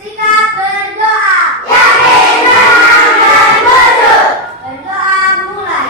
Sikap berdoa. Yakin, tenang, dan khusyuk. Berdoa mulai.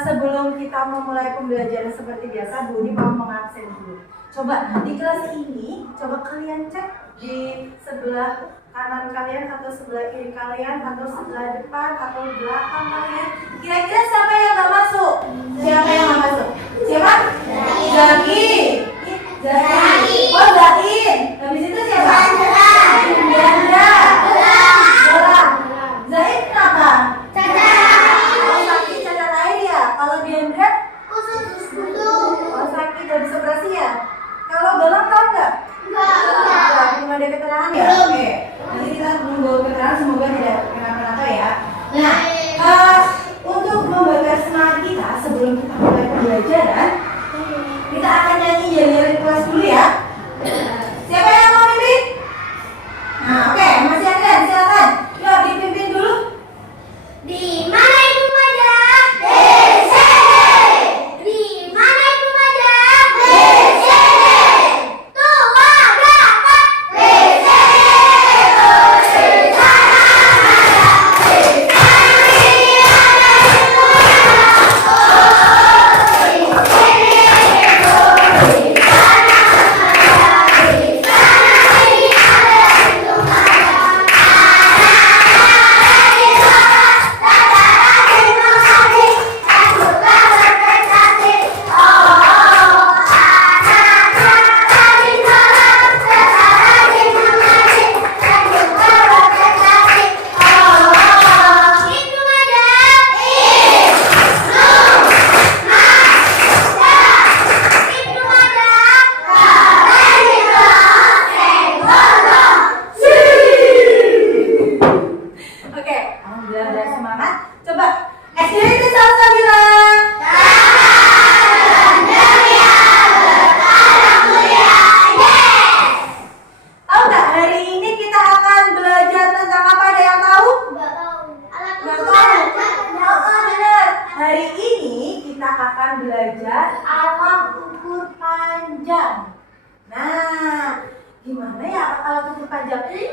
Sebelum kita memulai pembelajaran seperti biasa, Bu Uni mau mengabsen dulu. Coba di kelas ini, coba kalian cek di sebelah kanan kalian atau sebelah kiri kalian atau sebelah depan atau belakang kalian. Kira-kira siapa yang nggak masuk? Siapa yang nggak masuk? Siapa? Zaki. Zaki. Oh, Zain. Habis itu siapa? Diandra. Zain kenapa? Kalau Diandra, oh sakit gak bisa operasi ya? Kalau Galang tahu nggak? Nggak, belum ada keterangan ya? Oke, nanti kita menunggu keterangan, semoga tidak kenapa-napa ya. Nah, untuk membakar semangat kita sebelum kita mulai pembelajaran, kita akan nyanyi dari kelas dulu ya. Siapa yang mau pimpin? Nah, oke, Mas Yandran, silakan. Yuk dipimpin dulu. Di mana Ibu Maja?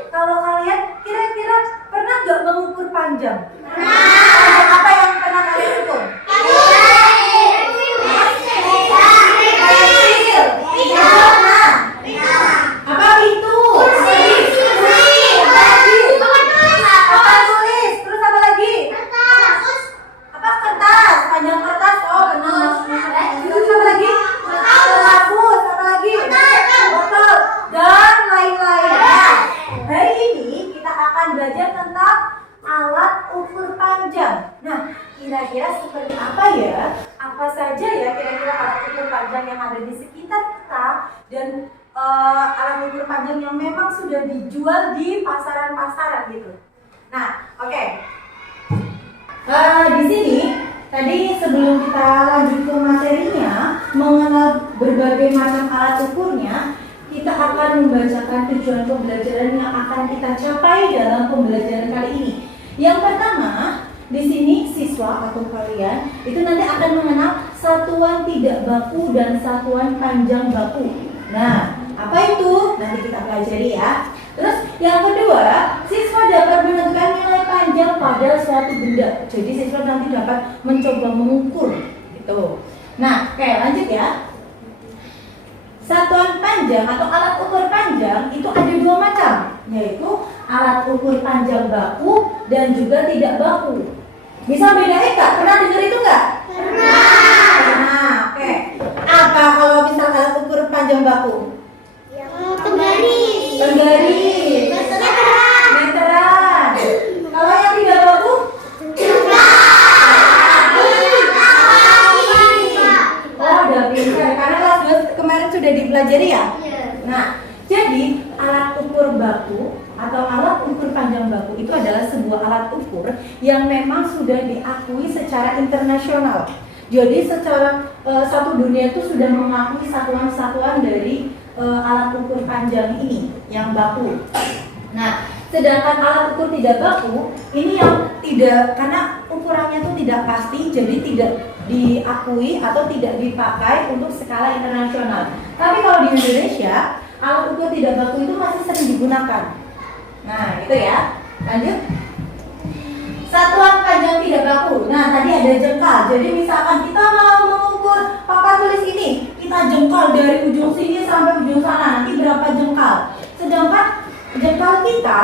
Kalau kalian kira-kira pernah nggak mengukur panjang? Apa yang pernah kalian ukur? Apa itu? Apa tulis? Terus apa lagi? Apa kertas? Panjang kertas? Oh benar. Terus apa lagi? Hapus. Apa lagi? Botol dan lain-lain. Hari ini kita akan belajar tentang alat ukur panjang. Nah, kira-kira seperti apa ya? Apa saja ya kira-kira alat ukur panjang yang ada di sekitar kita dan alat ukur panjang yang memang sudah dijual di pasaran-pasaran gitu. Nah, oke. Di sini tadi sebelum kita lanjut ke materinya, mengenal berbagai macam alat ukurnya, kita akan membacakan tujuan pembelajaran yang akan kita capai dalam pembelajaran kali ini. Yang pertama, di sini siswa atau kalian itu nanti akan mengenal satuan tidak baku dan satuan panjang baku. Nah, apa itu? Nanti kita pelajari ya. Terus yang kedua, siswa dapat menentukan nilai panjang pada suatu benda. Jadi siswa nanti dapat mencoba mengukur gitu. Nah, oke, lanjut ya. Satuan panjang atau alat ukur panjang itu ada dua macam, yaitu alat ukur panjang baku dan juga tidak baku. Bisa bedain nggak? Pernah dengar itu nggak? Pernah. Nah, oke. Apa kalau misal alat ukur panjang baku? Garis. Meteran. Kalau yang tidak baku? Oh, udah pintar. Karena kelas 2 kemarin sudah dipelajari ya? Nah, jadi alat ukur baku atau alat ukur panjang baku itu adalah sebuah alat ukur yang memang sudah diakui secara internasional. Jadi secara satu dunia itu sudah mengakui satuan-satuan dari alat ukur panjang ini yang baku. Nah, sedangkan alat ukur tidak baku ini yang tidak, karena ukurannya itu tidak pasti, jadi tidak diakui atau tidak dipakai untuk skala internasional. Tapi kalau di Indonesia, alat ukur tidak baku itu masih sering digunakan. Nah, gitu ya. Lanjut. Satuan panjang tidak baku. Nah, tadi ada jengkal. Jadi misalkan kita mau mengukur papan tulis ini, kita jengkal dari ujung sini sampai ujung sana. Nanti berapa jengkal? Sedangkan jengkal kita,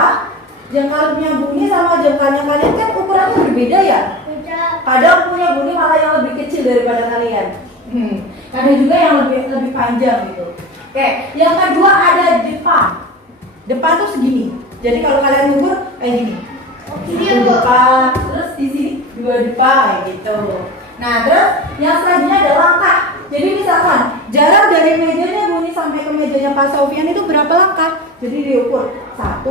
jengkalnya Buni sama jengkalnya kalian kan ukurannya berbeda ya? Kadang punya Buni malah yang lebih kecil daripada kalian. Kadang juga yang lebih panjang gitu. Oke, yang kedua ada depan. Depan tuh segini. Jadi kalau kalian ukur kayak gini. Satu depan, terus di sini 2 depan kayak gitu. Nah, terus yang selanjutnya ada langkah. Jadi misalkan jarak dari mejanya Buni sampai ke mejanya Pak Sofian itu berapa langkah? Jadi diukur 1,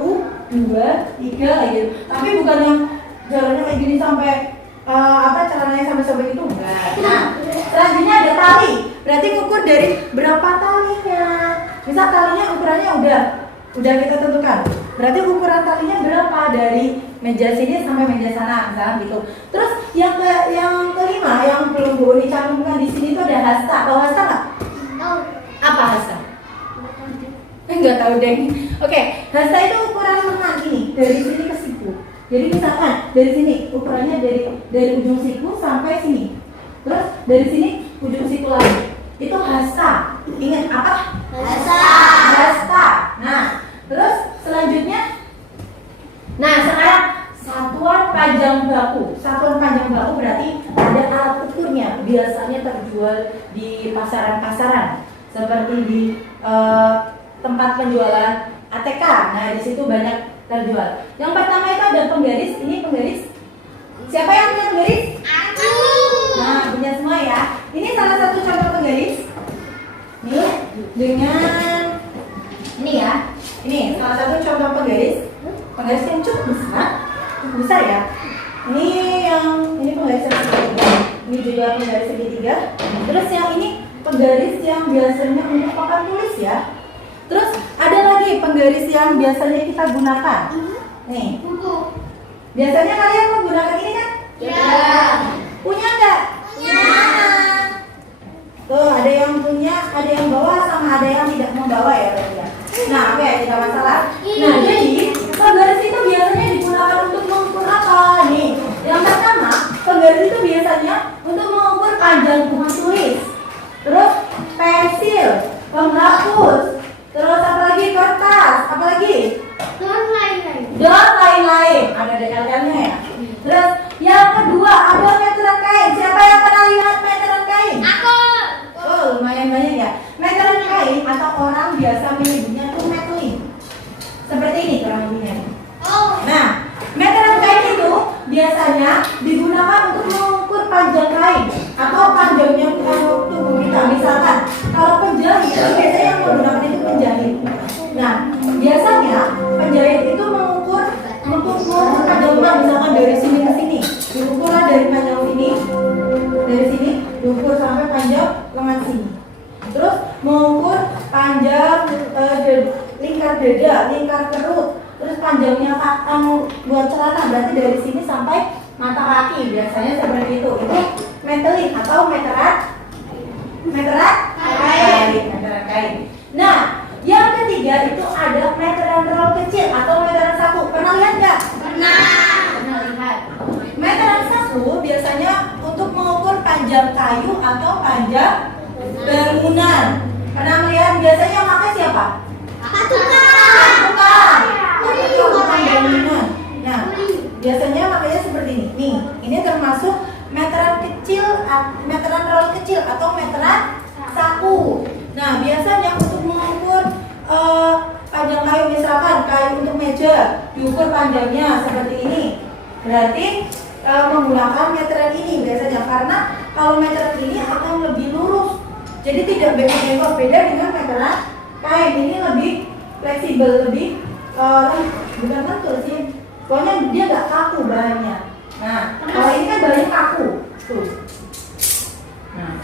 2, 3 kayak gitu. Tapi bukan yang jaraknya kayak gini sampai celananya sampai itu enggak. Nah, selanjutnya ada tali. Berarti ukur dari berapa talinya. Misal talinya ukurannya udah kita tentukan. Berarti ukuran talinya berapa dari meja sini sampai meja sana, misalnya gitu. Terus yang kelima yang belum Bu Uni cantumkan di sini itu ada hasta. Tahu hasta nggak? Apa hasta? Nggak tahu deh. Oke, hasta itu ukuran lengan ini dari sini ke siku. Jadi misalkan dari sini ukurannya dari ujung siku sampai sini. Terus dari sini ujung siku lagi. Itu hasta. Ingat apa? Hasta. Nah, terus selanjutnya, nah sekarang satuan panjang baku. Satuan panjang baku berarti ada alat ukurnya. Biasanya terjual di pasaran-pasaran seperti di tempat penjualan ATK. Nah, di situ banyak terjual. Yang pertama itu ada penggaris. Ini penggaris. Siapa yang punya penggaris? Aku. Nah, punya semua ya. Ini salah satu contoh penggaris. Nih, dengan ini ya. Ini salah satu contoh penggaris. Penggaris yang cukup besar ya. Ini penggaris yang segitiga. Ini juga penggaris segitiga. Terus yang ini penggaris yang biasanya untuk papan tulis ya. Terus ada lagi penggaris yang biasanya kita gunakan. Nih. Buku. Biasanya kalian menggunakan ini kan? Ya. Punya nggak? Punya. Tuh, ada yang punya, ada yang bawa, sama ada yang tidak membawa ya berarti ya. Nah, oke, tidak masalah. Nah, jadi penggaris itu biasanya digunakan untuk mengukur apa? Nih, yang pertama, penggaris itu biasanya untuk mengukur panjang buku tulis. Terus pensil, penghapus, terus apa lagi? Kertas, apa lagi? Dan lain-lain. Ada DL-nya ya. Terus yang kedua ada meteran kain. Siapa yang pernah lihat meteran kain? Aku. Oh, lumayan banyak ya. Meteran kain atau orang biasa menyebutnya tuh metling. Seperti ini kurang lebihnya. Oh. Nah, meteran kain itu biasanya digunakan untuk mengukur panjang kain atau panjangnya tubuh kita. Misalkan kalau penjahit, biasanya yang menggunakan itu penjahit. Nah, biasanya penjahit itu mengukur panjangnya misalkan dari sini ke sini. Diukurlah dari panjang sini, dari sini diukur sampai panjang lengan sini. Terus mengukur panjang lingkar dada, lingkar perut. Terus panjangnya buat celana berarti dari sini sampai mata kaki. Biasanya seperti itu. Itu meterin atau meteran kain. Nah, yang ketiga itu ada meteran roll kecil atau meteran saku. Pernah lihat nggak? Pernah lihat. Meteran saku biasanya untuk mengukur panjang kayu atau panjang bangunan. Pernah melihat biasanya yang pakai siapa? Tukang bangunan. Nah, biasanya makanya seperti ini. Nih, ini termasuk meteran kecil, meteran roll kecil atau meteran saku. Nah, biasanya untuk mengukur panjang kayu misalkan diukur panjangnya seperti ini. Berarti menggunakan meteran ini biasanya, karena kalau meteran ini akan lebih lurus. Jadi tidak bengkok-bengkok, beda dengan meteran kain. Ini lebih fleksibel, lebih bukan lentur sih. Pokoknya dia nggak kaku bahannya. Nah, kalau ini kan bahannya kaku. Tuh. Nah,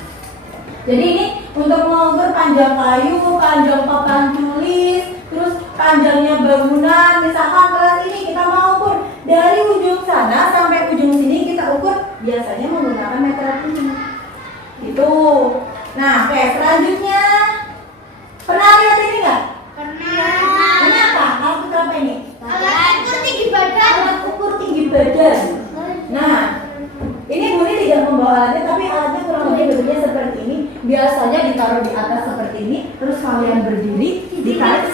jadi ini untuk mengukur panjang kayu, panjang papan tulis, terus panjangnya bangunan. Misalkan kelas ini kita mau ukur dari ujung sana sampai ujung sini, kita ukur biasanya menggunakan meteran ini. Itu. Nah, oke, selanjutnya pernah lihat ini nggak? Pernah. Ini apa? Alat ukur apa ini? Alat ukur tinggi badan. Alat ukur tinggi badan. Nah, ini Budi tidak membawa alatnya, tapi alatnya kurang lebih bentuknya seperti ini. Biasanya ditaruh di atas seperti ini, terus kalian berdiri, ditarik,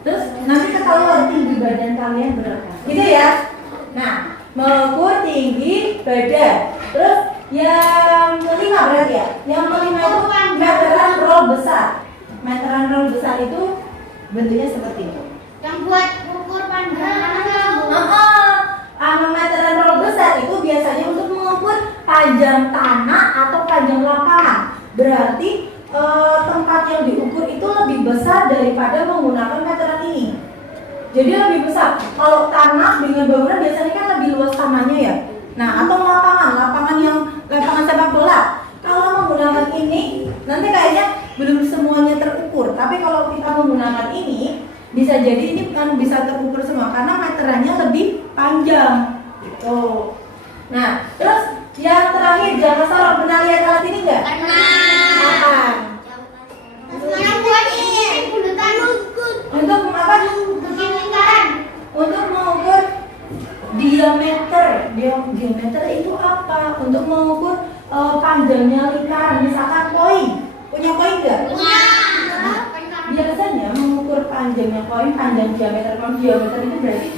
terus nanti ketahuan tinggi badan kalian berapa. Gitu ya. Nah, mengukur tinggi badan. Terus yang kelima berarti ya. Yang kelima itu meteran roll besar. Meteran roll besar itu bentuknya seperti itu. Yang buat ukur panjang. Meteran roll besar itu biasanya untuk mengukur panjang tanah atau panjang lapangan. Berarti tempat yang diukur itu lebih besar daripada menggunakan meteran ini. Jadi lebih besar. Kalau tanah dengan bangunan biasanya kan lebih luas tanahnya ya. Nah, atau lapangan yang lapangan sepak bola. Kalau menggunakan ini, nanti kayaknya belum semuanya terukur. Tapi kalau kita menggunakan ini, bisa jadi ini kan bisa terukur semua karena meterannya lebih panjang. Gitu. Nah, terus yang terakhir jangan salah, pernah lihat alat ini enggak? Pernah. Yang buat ini bulatan ukur. Untuk apa? Bikin lingkaran. Untuk mengukur diameter. Diameter itu apa? Untuk mengukur panjangnya lingkaran. Misalkan koin. Punya koin enggak? Punya. Biasanya mengukur panjangnya koin, panjang diameter. Kalau diameter itu berarti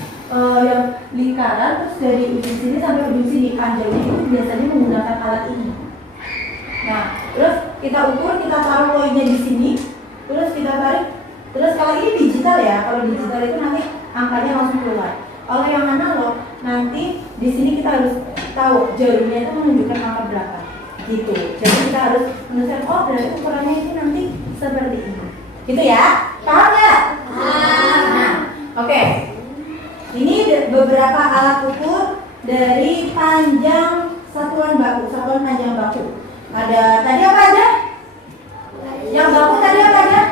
yang lingkaran, terus dari ujung sini sampai ujung sini panjangnya itu biasanya menggunakan alat ini. Nah, terus kita ukur, kita taruh koinnya di sini, terus kita tarik. Terus kalau ini digital ya, kalau digital itu nanti angkanya langsung keluar. Kalau yang analog, nanti di sini kita harus tahu jarumnya itu menunjukkan angka berapa. Gitu. Jadi kita harus menunjukkan, oh berarti ukurannya ini nanti seperti ini. Gitu ya? Paham nggak? Nah, oke. Ini beberapa alat ukur dari panjang satuan baku, satuan panjang baku. Ada tadi apa aja? Yang baku tadi apa aja?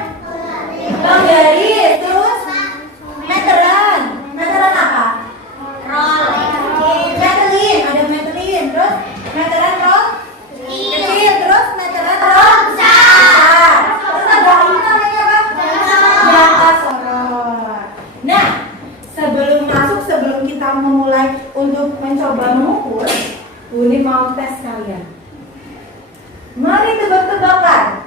Garis, terus meteran. Meteran apa? Meterin, ada meterin, terus meteran roll kecil, terus meteran roll besar. Terus ada ini namanya apa? Jangka sorot. Nah, sebelum kita memulai untuk mencoba mengukur, Uni mau tes kalian. Mari tebak-tebakan.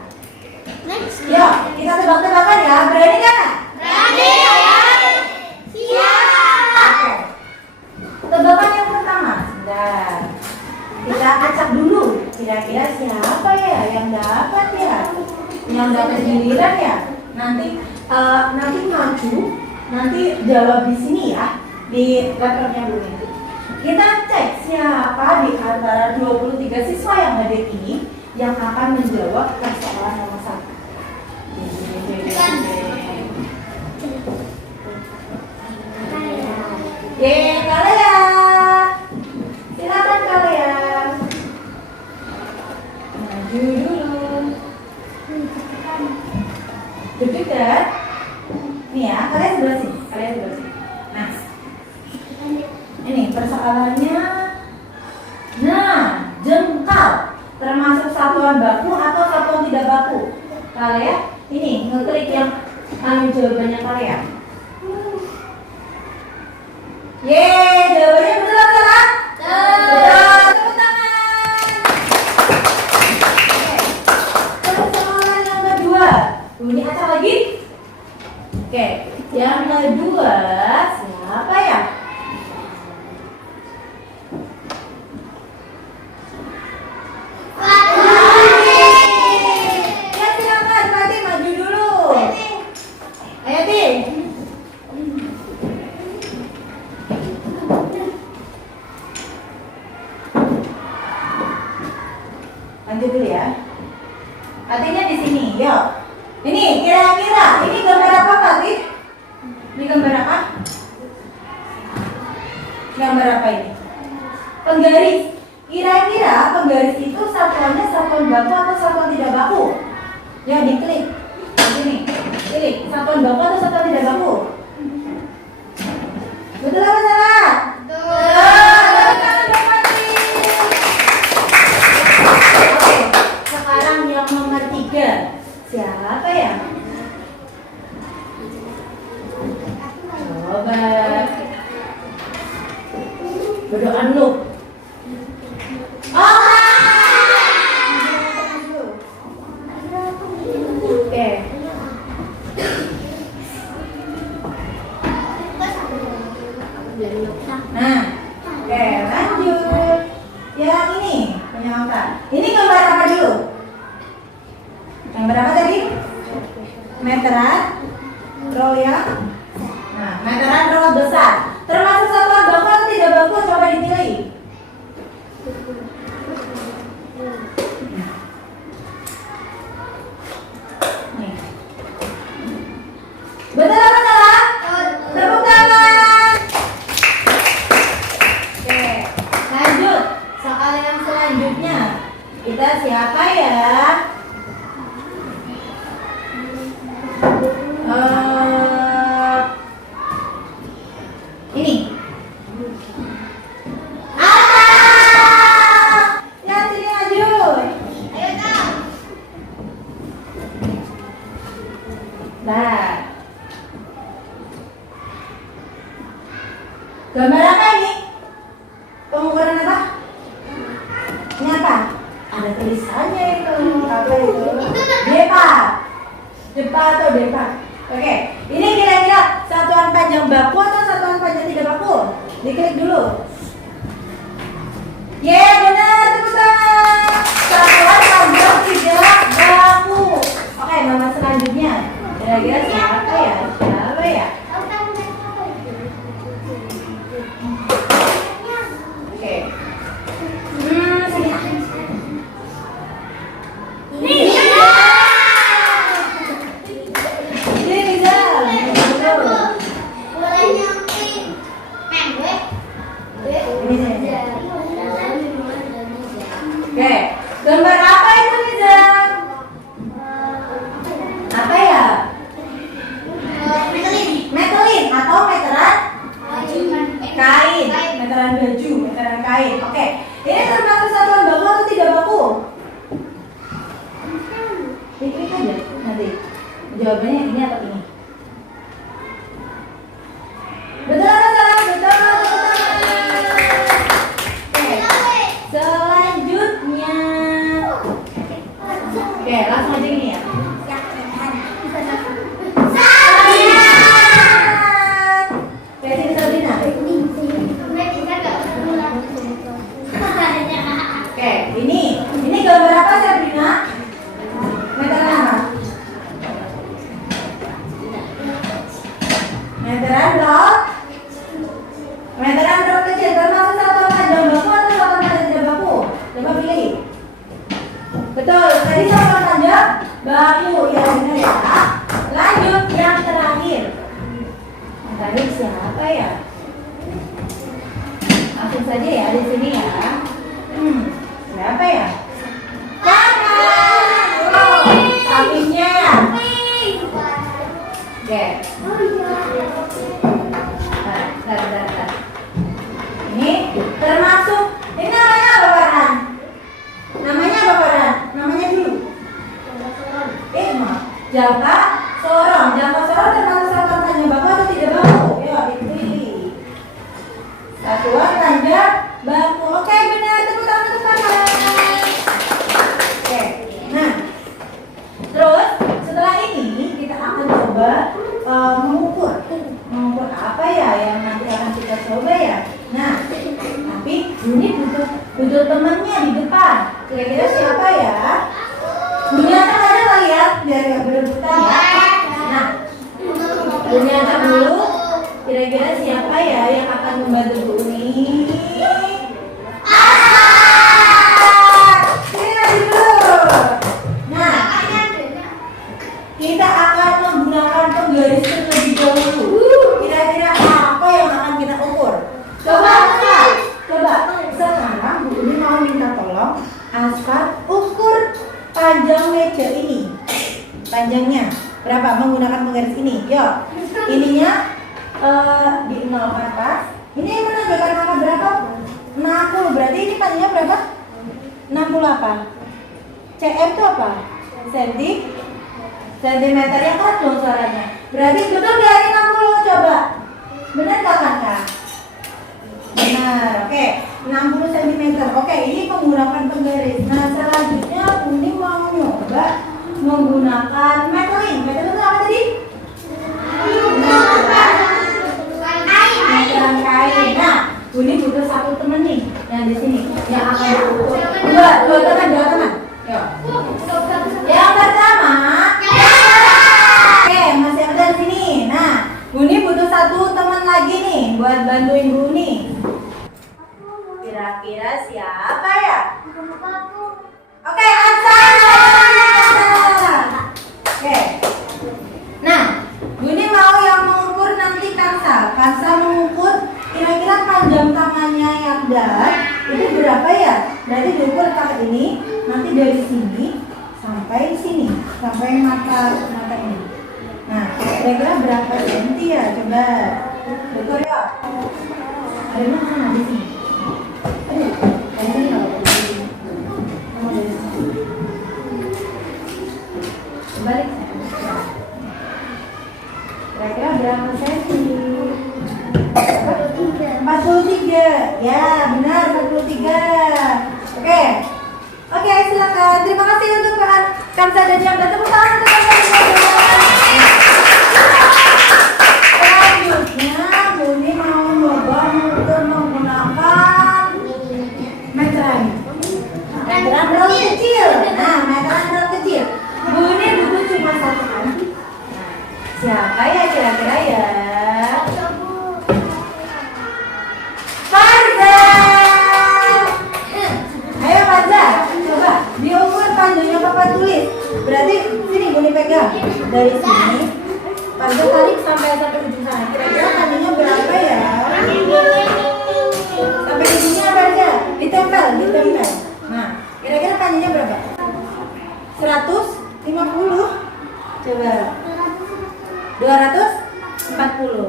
Yuk, kita tebak-tebakan ya. Berani nggak? Berani. Siap. Oke. Tebakan yang pertama. Sebentar. Kita acak dulu. Kira-kira siapa ya yang dapat ya? Yang dapat giliran ya? Nanti maju. Nanti jawab di sini ya, di laptopnya Bu Niti. Kita cek siapa di antara 23 siswa yang hadir ini yang akan menjawab persoalan nomor 1. Kalian. Silakan kalian. Maju dulu. Deg-degan. Nih ya, kalian sebelah sini. Nah, ini persoalannya. Nah, jengkal termasuk satuan baku atau satuan tidak baku? Kalian ini ngeklik yang jawabannya kalian. Yeay, jawabannya betul atau salah? Betul. Tepuk tangan. Oke. Persoalan yang kedua. Ini acak lagi. Oke, yang kedua siapa ya? Ya silakan, Fatih maju dulu. Ayo Tim. sini. Yuk. Ini kira-kira ini gambar apa, Fatih? Ini gambar apa? Gambar apa ini? Penggaris. Kira-kira penggaris itu satuannya satuan baku atau satuan tidak baku? Ya, diklik. Sini. Klik. Satuan baku atau satuan tidak baku? Betul apa salah? Oke, sekarang yang nomor 3. Siapa ya? Coba. Berdoa dulu. Oke. Nah, oke, lanjut. Yang ini penyangka. Ini gambar apa dulu? Gambar apa tadi? Meteran, roll ya. Nah, meteran roll besar. Termasuk satuan baku atau tidak baku? Coba dipilih. Nih. Betul apa salah? Tepuk tangan. Oke, lanjut. Soal yang selanjutnya. Kita siapa ya? Ini. Yang sini maju. Ayo dong. Nah. Gambar apa ini? Pengukuran apa? Ini apa? Ada tulisannya itu. Apa itu? Depa. Depa atau depa? Oke. Ini kira-kira satuan panjang baku atau satuan panjang tidak baku? Diklik dulu. Benar, tepuk tangan. Satuan panjang tidak baku. Oke, nomor selanjutnya. Kira-kira siapa ya? Siapa ya? Oke. Sini. Ini bisa. Boleh nyampe. Gue. Ini saya. Oke, gambar apa itu Nizam? Apa ya? Metelin atau meteran kain, meteran baju, meteran kain. Oke, ini termasuk satuan baku atau tidak baku? Klik aja nanti. Jawabannya ini atau ini? Betul atau salah? Betul. Oke, selanjutnya. Oke, langsung aja ini ya. Oke, ini gambar apa Sabrina? Meteran apa? Meteran roll. Meteran roll kecil termasuk satuan panjang baku atau satuan panjang tidak baku? Coba pilih. Betul, tadi satuan panjang baku ya benar ya. Lanjut yang terakhir. Yang terakhir siapa ya? Langsung saja ya di sini ya. Siapa ya? Sapinya. Oke. Bentar. Ini termasuk. Ini namanya apa Farhan? Namanya apa Farhan? Namanya dulu. Jangka sorong. Jangka sorong termasuk satuan panjang baku atau tidak baku? Ya, dipilih. Satuan panjang baku. Oke, benar. Tepuk tangan untuk Farhan. Oke. Nah, terus setelah ini kita akan coba mengukur apa ya yang nanti akan kita coba ya. Nah, tapi ini butuh temannya di depan. Kira-kira siapa ya? Bunyata aja kali ya, biar nggak berebutan ya. Nah, bunyata dulu. Kira-kira siapa ya yang akan membantu Bu Uni? Ini dulu. Nah, Panjangnya berapa? Menggunakan penggaris ini. Yuk. Ininya di 0 ke atas. Ini menunjukkan angka berapa? 60. Berarti ini panjangnya berapa? 60 apa? CM itu apa? Sentimeter yang keras dong suaranya. Berarti betul nggak ini 60? Coba. Benar nggak Kakak? Benar. Oke. 60 cm. Oke, ini menggunakan penggaris. Nah, selanjutnya Buni mau nyoba menggunakan meterin. Meterin itu apa tadi? Meteran kain. Nah, Buni butuh satu temen nih yang di sini yang akan diukur. Dua teman. Yuk. Yang pertama. Oke, masih ada di sini. Nah, Buni butuh satu teman lagi nih buat bantuin Buni. Kira-kira siapa ya? Oke, Aksana. Oke. Nah, Buni mau yang mengukur nanti Kansa. Kansa mengukur kira-kira panjang tangannya Yakda itu berapa ya? Berarti diukur pakai ini. Nanti dari sini sampai sini, sampai mata ini. Nah, kira-kira berapa senti ya? Coba ukur ya. Ada mana di sini? Balik. Kira-kira berapa senti? 43. Ya, benar 43. Oke, silakan. Terima kasih untuk Kansa dan yang datang. Tepuk tangan untuk Kansa dan yang selanjutnya Buni mau coba menggunakan meteran. Meteran berapa kecil? Nah, meteran berapa kecil? Buni butuh cuma satu kan? Siapa ya kira-kira ya? Farza! Ayo Farza, coba diukur panjangnya Papa tulis. Berarti sini Buni pegang. Dari sini Farza tarik sampai ujung sana. Kira-kira panjangnya berapa ya? Sampai di sini Farza, ditempel. Nah, kira-kira panjangnya berapa? 150. Coba. 240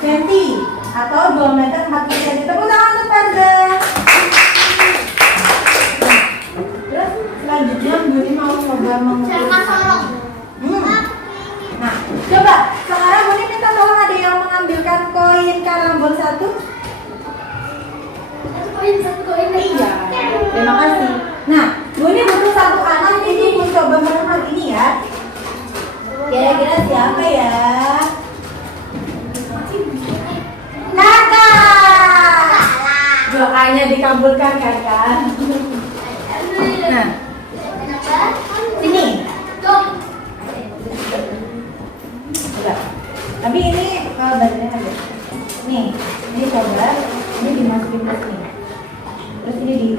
cm atau 2 meter 40 cm. Tepuk tangan untuk Farza. Terus selanjutnya Buni mau coba mengukur. Nah, coba sekarang Buni minta tolong ada yang mengambilkan koin karambol 1. Iya. Terima kasih. Nah, Buni butuh satu anak ini mencoba merenang ini ya. Kira-kira siapa ya? Kakak. Doanya dikabulkan Kakak. Nah, sini. Udah. Tapi ini badannya aja. Nih, ini coba. Ini dimasukin ke sini. Terus ini di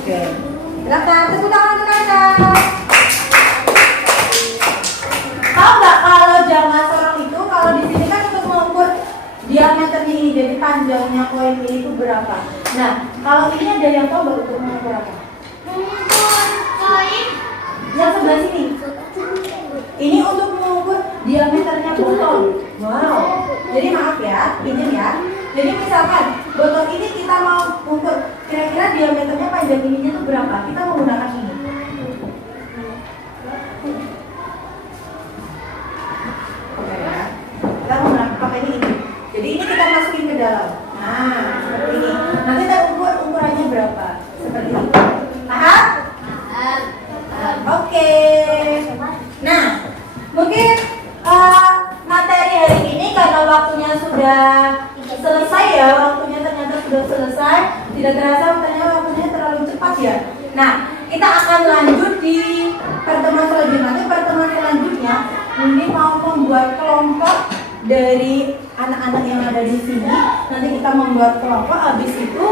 Oke. Silakan tepuk tangan untuk Kakak. Tahu nggak kalau jangka sorong itu kalau di sini kan untuk mengukur diameternya ini jadi panjangnya koin ini itu berapa? Nah, kalau ini ada yang tahu nggak untuk mengukur apa? Yang sebelah sini. Ini untuk mengukur diameternya botol. Wow. Jadi maaf ya, pinjam ya. Jadi misalkan botol ini kita mau ukur kira-kira diameternya panjang ininya tuh berapa? Kita menggunakan ini. Oke ya. Kita menggunakan pakai ini. Jadi ini kita masukin ke dalam. Nah, seperti ini. Nanti kita ukur ukurannya berapa? Seperti ini. Paham? Oke. Nah, mungkin materi hari ini karena waktunya sudah selesai ya, waktunya ternyata sudah selesai. Tidak terasa ternyata waktunya terlalu cepat ya. Nah, kita akan lanjut di pertemuan selanjutnya. Nanti pertemuan selanjutnya ini mau membuat kelompok dari anak-anak yang ada di sini. Nanti kita membuat kelompok. Habis itu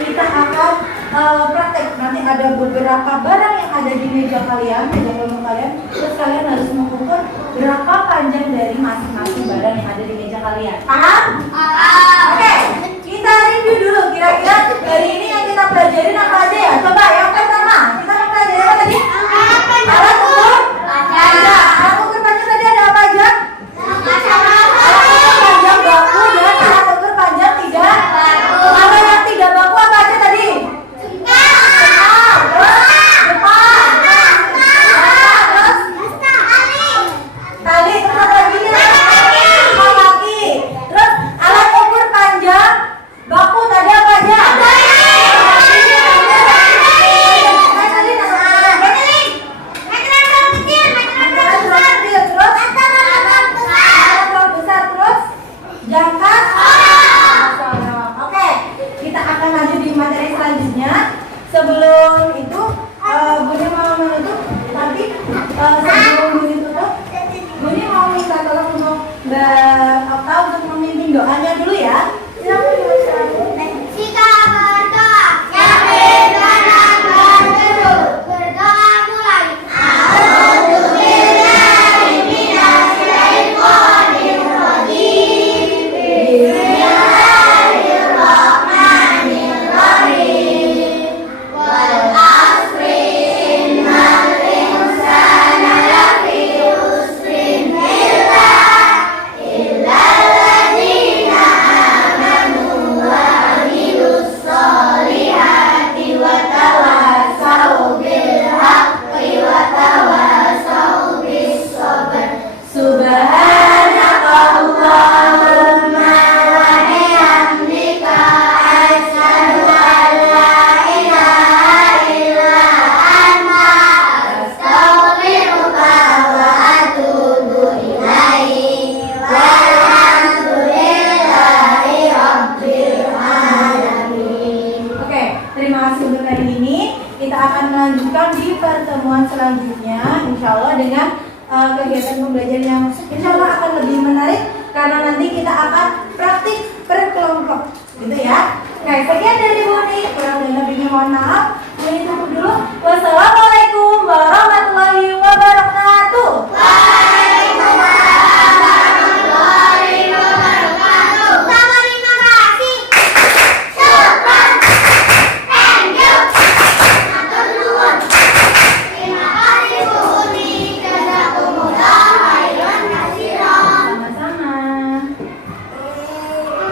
kita akan praktek. Nanti ada beberapa barang yang ada di meja kalian, meja kelompok kalian. Terus kalian harus mengukur berapa panjang dari masing-masing barang yang ada di meja kalian. Paham? Oke, kita review dulu. Kira-kira hari ini yang kita pelajarin apa aja ya? Coba yang pertama, kita pelajari apa tadi? Alat ukur panjang. Alat ukur panjang tadi ada apa aja? Alat ukur panjang baku dan alat ukur panjang tiga. Kalau yang tiga baku apa aja tadi? Tali, terus apa lagi nih? Kaki. Terus alat ukur panjang baku tadi apa aja? Jangka. Oke, kita akan lanjut di materi selanjutnya. Sebelum itu, Buni mau menutup, tapi sebelum Buni tutup, Buni mau minta tolong untuk Mbak Okta untuk memimpin doanya dulu ya. Kita berdoa, yang berdoa berdoa, berdoa mulai. A'udzubillahi minasyaitonir rajim. Bismillahirrahmanirrahim. Wal asri innal insana lafi khusrin illa alladzina amanu wa amilus solihati wa tawassaw bil haqqi wa tawassaw bis sabr. Subhanakallahumma wa bihamdika asyhadu an la ilaha illa anta astaghfiruka wa atubu ilaik. Walhamdulillahi rabbil alamin. Oke, terima kasih untuk hari ini. Kita akan melanjutkan di pertemuan selanjutnya, insya Allah dengan kegiatan pembelajaran yang insya Allah akan lebih menarik karena nanti kita akan praktik berkelompok, gitu ya. Oke, sekian dari Buni. Kurang dan lebihnya mohon maaf.